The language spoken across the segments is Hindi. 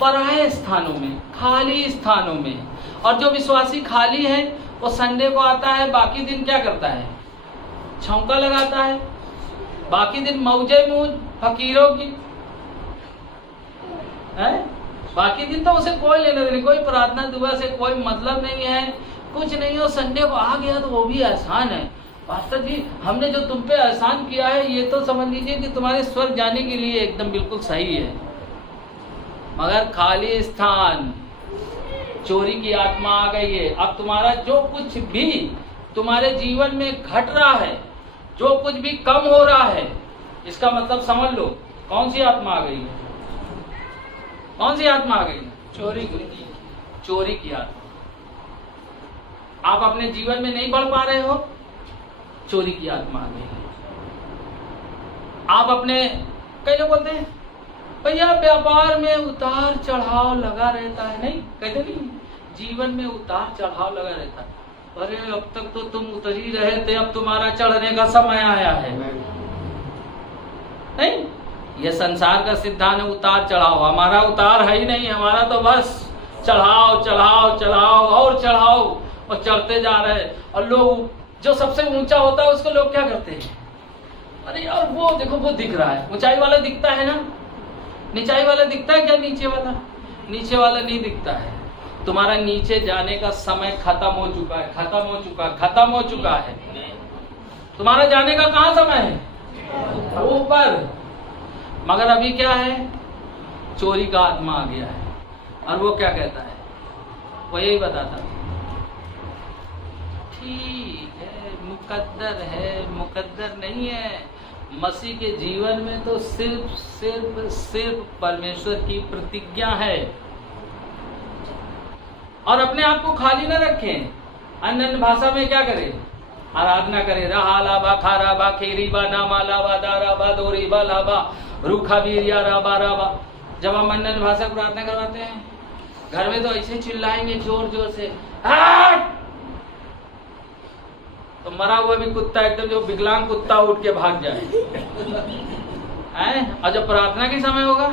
पराये स्थानों में, खाली स्थानों में। और जो विश्वासी खाली है वो संडे को आता है, बाकी दिन क्या करता है? छौंका लगाता है, बाकी दिन मौजे मूज फकीरों की है। बाकी दिन तो उसे कोई लेना देना, कोई प्रार्थना दुआ से कोई मतलब नहीं है, कुछ नहीं हो। संडे को आ गया तो वो भी एहसान है। पास्टर जी हमने जो तुम पे एहसान किया है ये तो समझ लीजिए कि तुम्हारे स्वर्ग जाने के लिए एकदम बिल्कुल सही है। मगर खाली स्थान, चोरी की आत्मा आ गई है। अब तुम्हारा जो कुछ भी तुम्हारे जीवन में घट रहा है, जो कुछ भी कम हो रहा है, इसका मतलब समझ लो कौन सी आत्मा आ गई है? कौन सी आत्मा आ गई? चोरी की आत्मा। आप अपने जीवन में नहीं बढ़ पा रहे हो, चोरी की आत्मा आ गई है। आप अपने, कई लोग बोलते हैं भैया व्यापार में उतार चढ़ाव लगा रहता है, नहीं कहते नहीं, जीवन में उतार चढ़ाव लगा रहता है। अरे अब तक तो तुम उतर ही रहे थे, अब तुम्हारा चढ़ने का समय आया है। नहीं, ये संसार का सिद्धांत है उतार चढ़ाव। हमारा उतार है ही नहीं, हमारा तो बस चढ़ाव चढ़ाव चढ़ाव और चढ़ाव, और चढ़ते जा रहे हैं। और लोग जो सबसे ऊंचा होता है उसको लोग क्या करते हैं? अरे यार वो देखो वो दिख रहा है, ऊंचाई वाला दिखता है ना, नीचाई वाला दिखता है क्या? नीचे वाला, नीचे वाला नहीं दिखता है। तुम्हारा नीचे जाने का समय खत्म हो चुका है, खत्म हो चुका है, खत्म हो चुका है। तुम्हारा जाने का कहाँ समय है? ऊपर। मगर अभी क्या है? चोरी का आत्मा आ गया है। और वो क्या कहता है? वो यही बताता है ठीक है, मुकद्दर है, मुकद्दर नहीं है। मसीह के जीवन में तो सिर्फ सिर्फ सिर्फ परमेश्वर की प्रतिज्ञा है। और अपने आप को खाली न रखें, अन्य भाषा में क्या करें? आराधना करें। रहा लाबा खारा बा खेरी बा नामा लाबा दारा बा दोरी बा लाबा रूखा बीरिया राबा राबा। जब हम अन्य भाषा को प्रार्थना करवाते हैं घर में तो ऐसे चिल्लाएंगे जोर जोर से, हट! तो मरा हुआ भी कुत्ता, एकदम जो विकलांग कुत्ता उठ के भाग जाए हैं। और जब प्रार्थना के समय होगा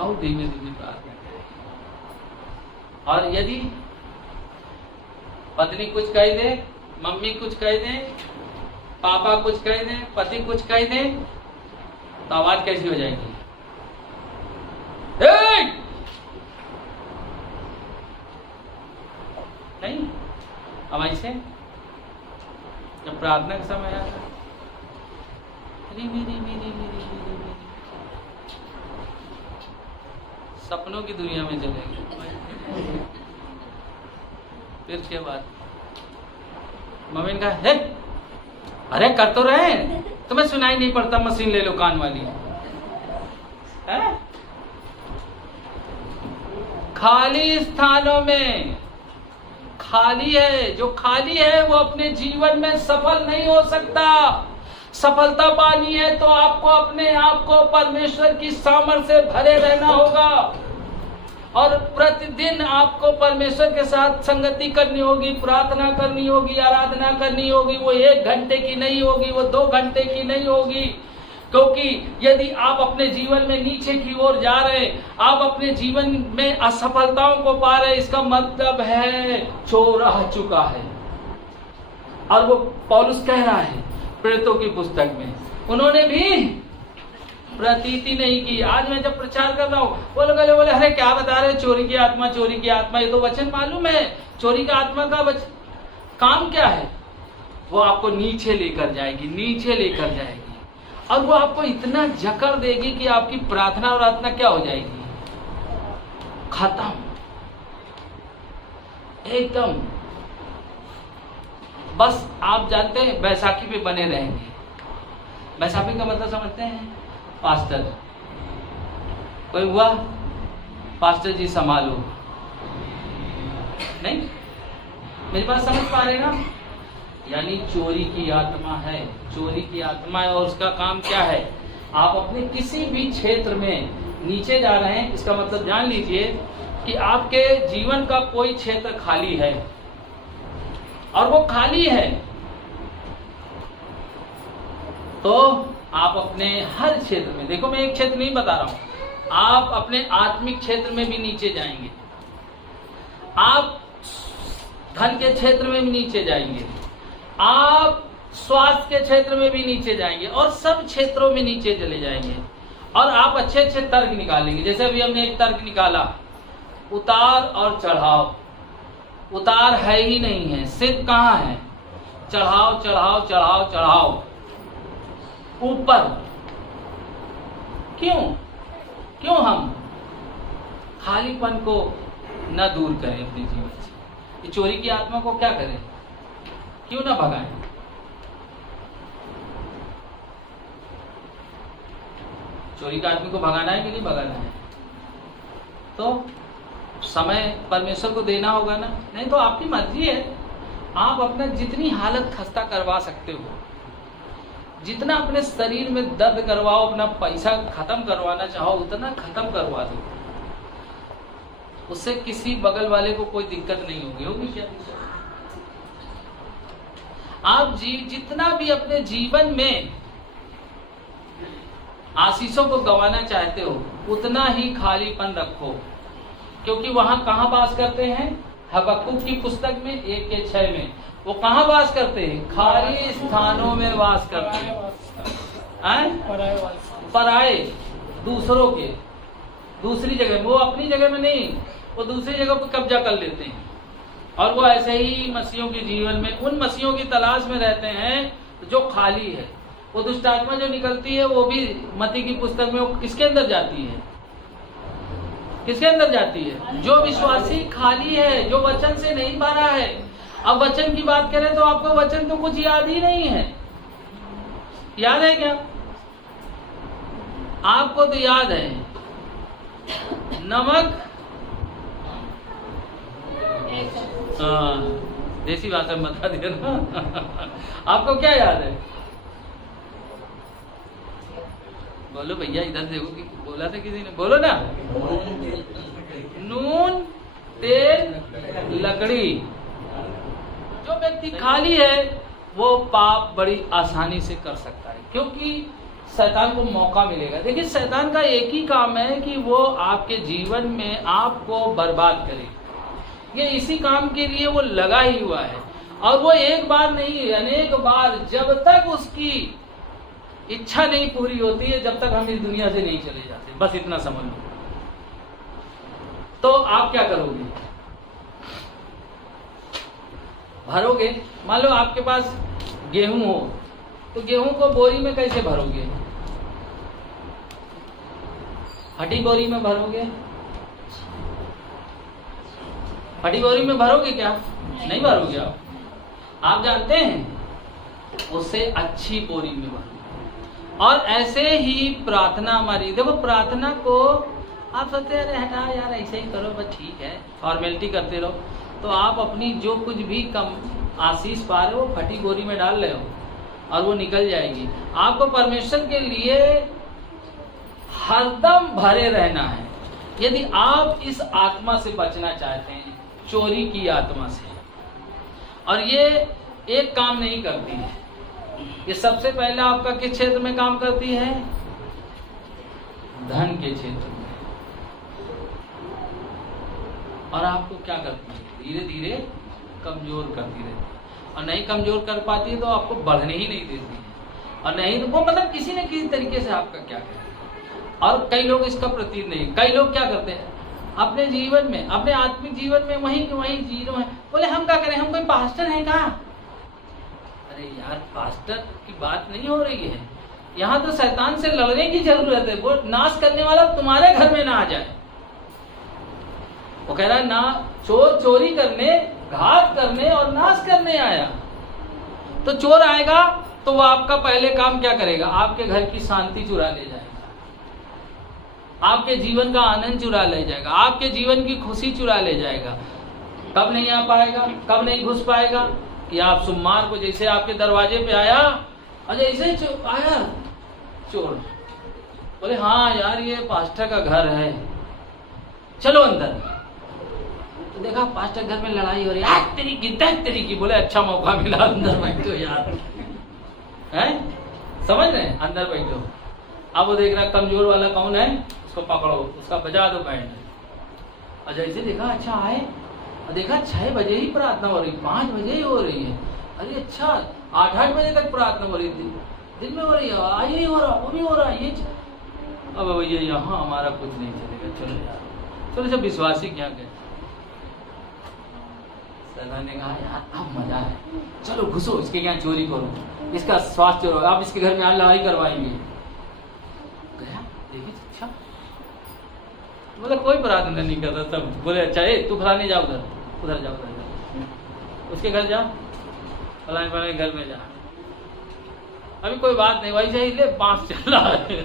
और धीमे धीमे प्रार्थना करें। और यदि पत्नी कुछ कह दे, मम्मी कुछ कह दे, पापा कुछ कह दे, पति कुछ कह दे, तो आवाज कैसी हो जाएगी? नहीं, अब ऐसे जब प्रार्थना का समय आता है, सपनों की दुनिया में चलेंगे। फिर के बाद मम्मी ने कहा, हे अरे कर तो रहे, तुम्हें सुनाई नहीं पड़ता, मशीन ले लो कान वाली है? खाली स्थानों में खाली है। जो खाली है वो अपने जीवन में सफल नहीं हो सकता। सफलता पानी है तो आपको अपने आप को परमेश्वर की सामर्थ्य से भरे रहना होगा और प्रतिदिन आपको परमेश्वर के साथ संगति करनी होगी, प्रार्थना करनी होगी, आराधना करनी होगी। वो 1 घंटे की नहीं होगी, वो 2 घंटे की नहीं होगी। क्योंकि यदि आप अपने जीवन में नीचे की ओर जा रहे, आप अपने जीवन में असफलताओं को पा रहे, इसका मतलब है चोर आ चुका है। और वो पौलुस कह रहा है प्रेरितों की पुस्तक में, उन्होंने भी प्रतीति नहीं की। आज मैं जब प्रचार कर रहा हूँ वो लोग बोले अरे क्या बता रहे, चोरी की आत्मा, चोरी की आत्मा। ये तो वचन मालूम है, चोरी का आत्मा का काम क्या है? वो आपको नीचे लेकर जाएगी, नीचे लेकर जाएगी। और वो आपको इतना जकड़ देगी कि आपकी प्रार्थना और आराधना क्या हो जाएगी? खत्म, एकदम। बस आप जानते हैं बैसाखी पे बने रहेंगे। बैसाखी का मतलब समझते हैं? पास्टर, कोई हुआ पास्टर जी संभालो, नहीं? मेरी बात समझ पा रहे ना? यानी चोरी की आत्मा है, चोरी की आत्मा है। और उसका काम क्या है? आप अपने किसी भी क्षेत्र में नीचे जा रहे हैं, इसका मतलब जान लीजिए कि आपके जीवन का कोई क्षेत्र खाली है और वो खाली है। तो आप अपने हर क्षेत्र में, देखो मैं एक क्षेत्र नहीं बता रहा हूं, आप अपने आत्मिक क्षेत्र में भी नीचे जाएंगे, आप धन के क्षेत्र में भी नीचे जाएंगे, आप स्वास्थ्य के क्षेत्र में भी नीचे जाएंगे और सब क्षेत्रों में नीचे चले जाएंगे और आप अच्छे अच्छे तर्क निकालेंगे। जैसे अभी हमने एक तर्क निकाला, उतार और चढ़ाव। उतार है ही नहीं है, सिर्फ कहाँ है? चढ़ाव चढ़ाव चढ़ाव चढ़ाव, ऊपर। क्यों हम खालीपन को न दूर करें अपने जीवन से? ये चोरी की आत्मा को क्या करें? क्यों ना भगाएं? चोरी का आदमी को भगाना है कि नहीं भगाना है? तो समय परमेश्वर को देना होगा ना, नहीं तो आपकी मर्जी है। आप अपना जितनी हालत खस्ता करवा सकते हो, जितना अपने शरीर में दर्द करवाओ, अपना पैसा खत्म करवाना चाहो उतना खत्म करवा दो, उससे किसी बगल वाले को कोई दिक्कत नहीं होगी क्या? आप जितना भी अपने जीवन में आशीषों को गंवाना चाहते हो उतना ही खालीपन रखो, क्योंकि वहां कहां वास करते हैं? हबक्कुक की पुस्तक में 1:6 में वो कहां वास करते हैं? खाली स्थानों में वास करते हैं, पराए, दूसरों के, दूसरी जगह। वो अपनी जगह में नहीं, वो दूसरी जगह पर कब्जा कर लेते हैं और वो ऐसे ही मसीहों के जीवन में उन मसीहों की तलाश में रहते हैं जो खाली है। वो दुष्ट आत्मा जो निकलती है वो भी मत्ती की पुस्तक में वो किसके अंदर जाती है? किसके अंदर जाती है? जो विश्वासी खाली है, जो वचन से नहीं भरा है। अब वचन की बात करें तो आपको वचन तो कुछ याद ही नहीं है। याद है क्या? आपको तो याद है नमक, देसी भाषा में बता दिया ना। आपको क्या याद है? बोलो भैया, इधर देखो कि बोला था किसी ने, बोलो ना। नून, तेल, लकड़ी। जो व्यक्ति खाली है वो पाप बड़ी आसानी से कर सकता है, क्योंकि शैतान को मौका मिलेगा। देखिए, शैतान का एक ही काम है कि वो आपके जीवन में आपको बर्बाद करे। ये इसी काम के लिए वो लगा ही हुआ है, और वो एक बार नहीं अनेक बार, जब तक उसकी इच्छा नहीं पूरी होती है, जब तक हम इस दुनिया से नहीं चले जाते। बस इतना समझ लो। तो आप क्या करोगे? भरोगे। मान लो आपके पास गेहूं हो, तो गेहूं को बोरी में कैसे भरोगे? फटी बोरी में भरोगे? फटी बोरी में भरोगे क्या? नहीं भरोगे आप जानते हैं, उससे अच्छी बोरी में भरोगे। और ऐसे ही प्रार्थना हमारी, देखो प्रार्थना को आप सोचते हैं अरे हटा यार ऐसे ही करो, बस ठीक है, फॉर्मेलिटी करते रहो, तो आप अपनी जो कुछ भी कम आशीष पा रहे हो फटी बोरी में डाल रहे हो और वो निकल जाएगी। आपको परमेश्वर के लिए हरदम भरे रहना है। यदि आप इस आत्मा से बचना चाहते हैं, चोरी की आत्मा से, और ये एक काम नहीं करती है, ये सबसे पहले आपका किस क्षेत्र में काम करती है? धन के क्षेत्र में। और आपको क्या करती है? धीरे धीरे कमजोर करती रहती है, और नहीं कमजोर कर पाती है तो आपको बढ़ने ही नहीं देती है, और नहीं तो वो मतलब किसी न किसी तरीके से आपका क्या करें। और कई लोग इसका प्रतीत नहीं, कई लोग क्या करते हैं अपने जीवन में, अपने आत्मिक जीवन में वही जीरो है। बोले हम क्या करें, हम कोई पास्टर हैं क्या? अरे यार, पास्टर की बात नहीं हो रही है यहाँ, तो शैतान से लड़ने की जरूरत है। वो नाश करने वाला तुम्हारे घर में ना आ जाए। वो कह रहा है ना, चोर चोरी करने, घात करने और नाश करने आया। तो चोर आएगा तो वो आपका पहले काम क्या करेगा? आपके घर की शांति चुरा ले जाएगा, आपके जीवन का आनंद चुरा ले जाएगा, आपके जीवन की खुशी चुरा ले जाएगा। कब नहीं आ पाएगा, कब नहीं घुस पाएगा? कि आप सोमवार को जैसे आपके दरवाजे पे आया और जैसे आया चोर, बोले हाँ यार ये पास्टर का घर है, चलो अंदर। तो देखा पास्टर घर में लड़ाई हो रही है, तेरी की बोले अच्छा मौका मिला अंदर बैठो यार, है समझ रहे हैं? अंदर बैठो। अब वो देख रहा कमजोर वाला कौन है, उसको पकड़ो, उसका बजा दो बैंड। और जैसे देखा अच्छा आए, और देखा 6 बजे ही प्रार्थना हो रही, 5 बजे ही हो रही है। अरे अच्छा 8-8 बजे तक प्रार्थना हो रही थी, दिन में हो रही है, आज ही हो रहा, वो भी हो रहा है, ये अब भैया यहाँ हमारा कुछ नहीं चलेगा, चलो यार चलो, सब विश्वासी क्या कहते। सरदार ने कहा यार अब मजा है, चलो घुसो इसके यहाँ, चोरी करो, इसका स्वास्थ्य करो, आप इसके घर में आज लड़ाई करवाएंगे। गया देखिए अच्छा, बोला कोई प्रार्थना नहीं कर रहा, सब बोले अच्छा तू फलाने जा, उधर उधर जा, उधर जा, उसके घर जा, फलाने घर में जा। अभी कोई बात नहीं, वही सही ले बांस चल रहा है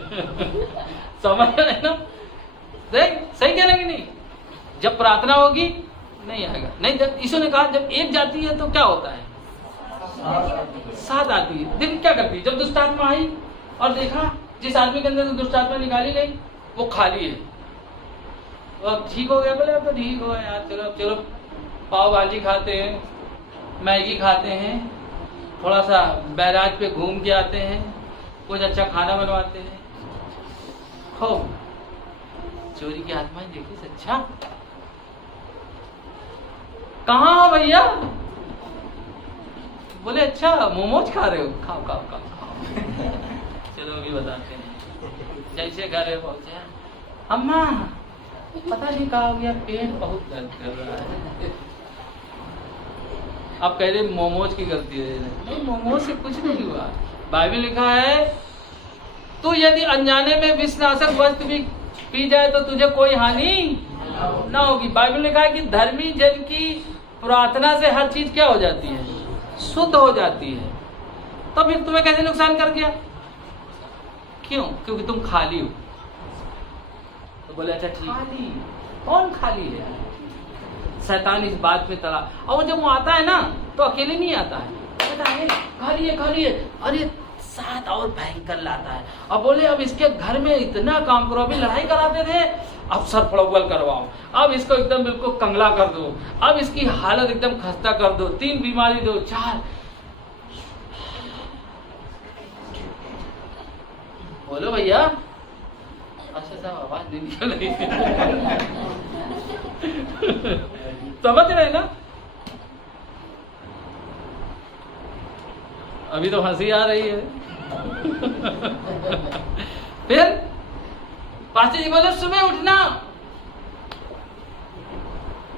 समझ रहे ना? देख सही कह रहे कि नहीं? जब प्रार्थना होगी नहीं आएगा, नहीं जब यीशु ने कहा जब एक जाती है तो क्या होता है, 7 आती है। देखिए क्या करती है, जब दुष्ट आत्मा आई और देखा जिस आदमी के अंदर दुष्ट आत्मा निकाली गई वो खाली है, अब ठीक हो गया, बोले अब तो ठीक हो गया यार, चलो चलो पाव भाजी खाते हैं, मैगी खाते हैं, थोड़ा सा बैराज पे घूम के आते हैं, कुछ अच्छा खाना बनवाते हैं। हो चोरी की आत्माएं देखी, अच्छा कहाँ हो भैया? बोले अच्छा मोमोज खा रहे हो, खाओ खाओ खाओ खाओ चलो अभी बताते हैं। जैसे घर में पहुंचे, अम्मा पता नहीं कहा हो गया, पेट बहुत दर्द कर रहा है। आप कह रहे मोमोज की गलती है, नहीं मोमोज से कुछ नहीं हुआ। बाइबल लिखा है तू यदि अनजाने में विषनाशक वस्तु भी पी जाए तो तुझे कोई हानि ना होगी। बाइबल लिखा है कि धर्मी जन की प्रार्थना से हर चीज क्या हो जाती है, शुद्ध हो जाती है। तो फिर तुम्हें कैसे नुकसान कर गया? क्यों? क्योंकि तुम खाली हो। तो बोले अच्छा ठीक, खाली कौन खाली है? शैतान इस बात में तला, और जब वो आता है ना तो अकेले नहीं आता है, कहता है खाली है खाली है, अरे 7 और भयंकर लाता है। अब बोले अब इसके घर में इतना काम करो, अभी लड़ाई कराते थे, अब सर फड़ौल करवाओ, अब इसको एकदम बिल्कुल कंगला कर दो, अब इसकी हालत एकदम खस्ता कर दो, 3 बीमारी दो, 4। बोलो भैया, अच्छा साहब आवाज नहीं निकल रही समझ रहे ना? अभी तो हंसी आ रही है फिर पास्टर जी बोले सुबह उठना।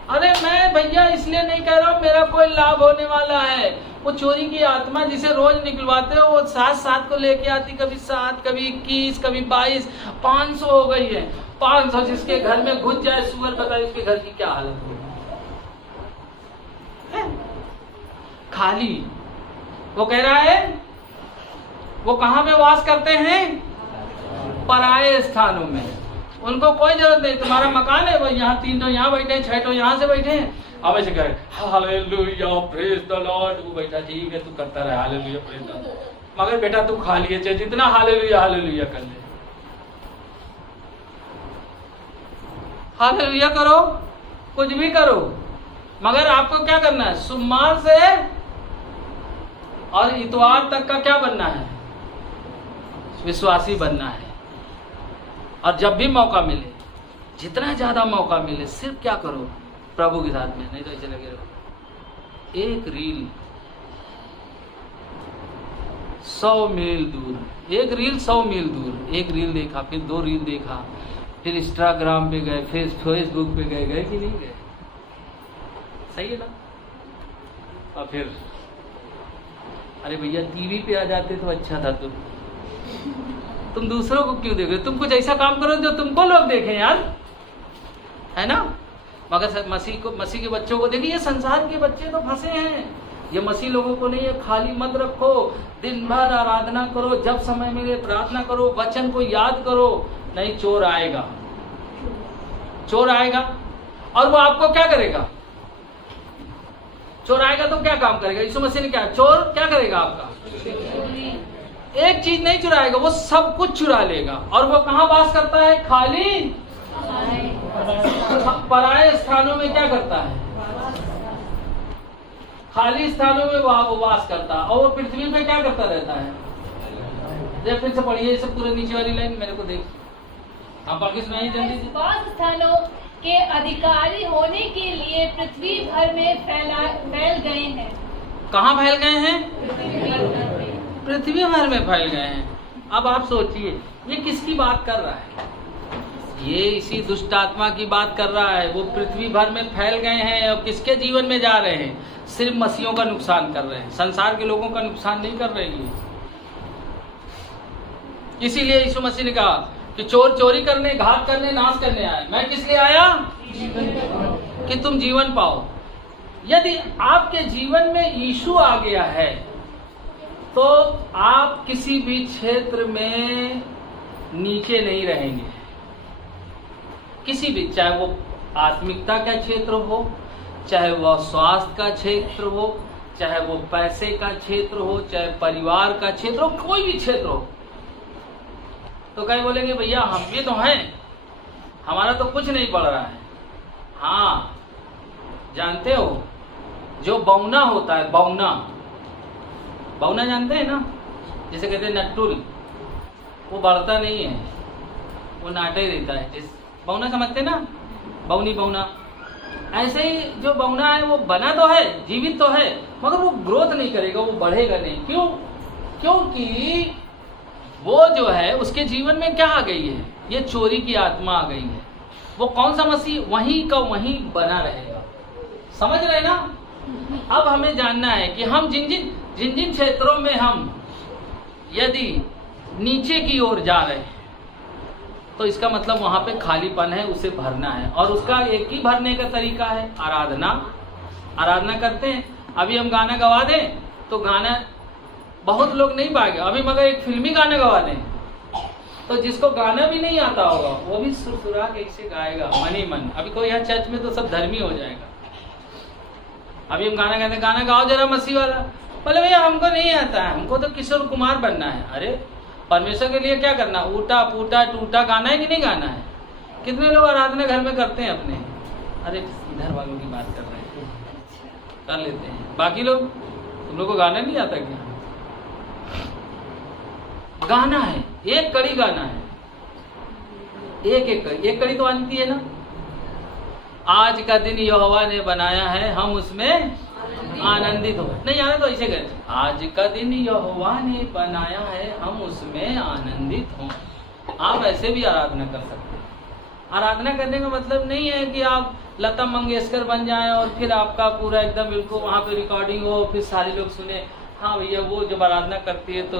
अरे मैं भैया इसलिए नहीं कह रहा हूं मेरा कोई लाभ होने वाला है। वो चोरी की आत्मा जिसे रोज निकलवाते हो वो 7 को लेके आती, कभी 7, कभी 21, कभी 22, 500 हो गई है। 500 जिसके घर में घुस जाए सुअर, बताए उसके घर की क्या हालत होगी। खाली वो कह रहा है वो कहां पे वास करते हैं? पराये स्थानों में। उनको कोई जरूरत नहीं, तुम्हारा मकान है, वो यहाँ 3 तो यहाँ बैठे हैं, 6 तो यहाँ से बैठे हैं, अब ऐसे कहे हालेलुया प्रेज द लॉर्ड, वो बैठा ठीक है तू करता रहे हालेलुया प्रेज द लॉर्ड, मगर बेटा तू खाली है, चाहे जितना हालेलुया हालेलुया कर ले, हालेलुया करो, कुछ भी करो, मगर आपको क्या करना है? सोमवार से और इतवार तक का क्या बनना है? विश्वासी बनना है। और जब भी मौका मिले, जितना ज्यादा मौका मिले, सिर्फ क्या करो? प्रभु के साथ में, नहीं तो ऐसे लगे रहो। एक रील 100 मील दूर, एक रील 100 मील दूर, एक रील देखा, फिर 2 रील देखा, फिर इंस्टाग्राम पे गए, फेसबुक पे गए कि नहीं गए? सही है ना? और फिर अरे भैया टीवी पे आ जाते तो अच्छा था। तुम दूसरों को क्यों देख रहे हो? तुम कुछ ऐसा काम करो जो तुमको लोग देखें यार, है ना? मगर मसीह के बच्चों को देखिए, ये संसार के बच्चे तो फंसे हैं, ये मसीह लोगों को नहीं है। खाली मत रखो, दिन भर आराधना करो, जब समय मिले प्रार्थना करो, वचन को याद करो। नहीं, चोर आएगा, चोर आएगा और वो आपको क्या करेगा? चोर आएगा तो क्या काम करेगा? यीशु मसीह ने क्या, चोर क्या करेगा आपका? एक चीज नहीं चुराएगा, वो सब कुछ चुरा लेगा। और वो कहां वास करता है? खाली पराये स्थानों में क्या करता है? खाली स्थानों में वो वास करता है। और वो पृथ्वी पे क्या करता रहता है? फिर से पढ़िए इसे पूरे नीचे वाली लाइन मेरे को देख। हाँ पढ़ के सुनाइए जल्दी से। पांच स्थानों के अधिकारी होने के लिए पृथ्वी भर में फैल गए हैं। कहाँ फैल गए हैं? पृथ्वी भर में फैल गए हैं। अब आप सोचिए ये किसकी बात कर रहा है? ये इसी दुष्ट आत्मा की बात कर रहा है। वो पृथ्वी भर में फैल गए हैं और किसके जीवन में जा रहे हैं? सिर्फ मसीहों का नुकसान कर रहे हैं, संसार के लोगों का नुकसान नहीं कर रहे हैं। इसीलिए यीशु मसीह ने कहा कि चोर चोरी करने, घात करने, नाश करने आए, मैं किस लिए आया? कि तुम जीवन पाओ। यदि आपके जीवन में यीशु आ गया है तो आप किसी भी क्षेत्र में नीचे नहीं रहेंगे। किसी भी, चाहे वो आत्मिकता का क्षेत्र हो, चाहे वह स्वास्थ्य का क्षेत्र हो, चाहे वो पैसे का क्षेत्र हो, चाहे परिवार का क्षेत्र हो, कोई भी क्षेत्र हो। तो कई बोलेंगे भैया हम भी तो हैं, हमारा तो कुछ नहीं पड़ रहा है। हाँ जानते हो जो बौना होता है, बौना जानते हैं ना, जिसे कहते हैं नट्टुल, वो बढ़ता नहीं है, वो नाटा ही रहता है। जिस बौना समझते ना, बौनी बौना, ऐसे ही जो बौना है वो बना तो है, जीवित तो है, मगर वो ग्रोथ नहीं करेगा, वो बढ़ेगा नहीं। क्यों? क्योंकि वो जो है उसके जीवन में क्या आ गई है? ये चोरी की आत्मा आ गई है। वो कौन सा मसीह? वहीं का वहीं बना रहेगा। समझ रहे ना? अब हमें जानना है कि हम जिन जिन क्षेत्रों में हम यदि नीचे की ओर जा रहे हैं तो इसका मतलब वहां पे खालीपन है, उसे भरना है। और उसका एक ही भरने का तरीका है आराधना करते हैं। अभी हम गाना गवा दें तो गाना बहुत लोग नहीं पाएंगे। अभी मगर एक फिल्मी गाना गवा दें तो जिसको गाना भी नहीं आता होगा वो भी सुरसुरा के इसे गाएगा मन ही मन। अभी कोई यहाँ चर्च में तो सब धर्मी हो जाएगा। अभी हम गाना कहते हैं, गाना गाओ जरा मसीह वाला, बोले भैया हमको नहीं आता है, हमको तो किशोर कुमार बनना है। अरे परमेश्वर के लिए क्या करना? ऊटा पूटा टूटा गाना है कि नहीं गाना है? कितने लोग आराधना घर में करते हैं अपने? अरे इधर वालों की बात कर रहे हैं, कर लेते हैं। बाकी लोग, तुम लोग को गाना नहीं आता क्या? गाना है, एक कड़ी गाना है, एक कड़ी तो आती है ना। आज का दिन यहोवा ने बनाया है, हम उसमें आनंदित हो। नहीं आना तो ऐसे करें, आज का दिन यहोवा ने बनाया है, हम उसमें आनंदित हो। आप ऐसे भी आराधना कर सकते हैं। आराधना करने का मतलब नहीं है कि आप लता मंगेशकर बन जाएं और फिर आपका पूरा एकदम बिल्कुल वहाँ पे रिकॉर्डिंग हो, फिर सारे लोग सुने, हाँ भैया वो जब आराधना करती है तो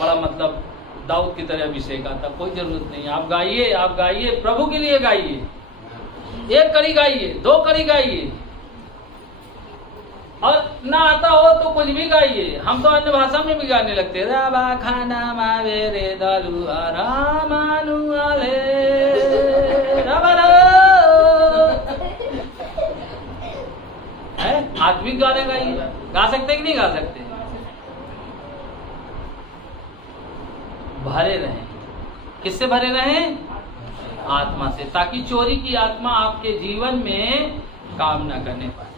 बड़ा मतलब दाऊद की तरह अभिषेक आता। कोई जरूरत नहीं। आप गाइए, प्रभु के लिए गाइए। एक कड़ी गाइए, 2 कड़ी गाइए, और ना आता हो तो कुछ भी गाइए। हम तो अन्य भाषा में भी गाने लगते हैं। राबा खाना मावेरे दालू आरामानु आले राबा है। आत्मिक गाने गाइए। गा सकते कि नहीं गा सकते? भरे रहें। किससे भरे रहें? आत्मा से, ताकि चोरी की आत्मा आपके जीवन में काम ना करने पाए।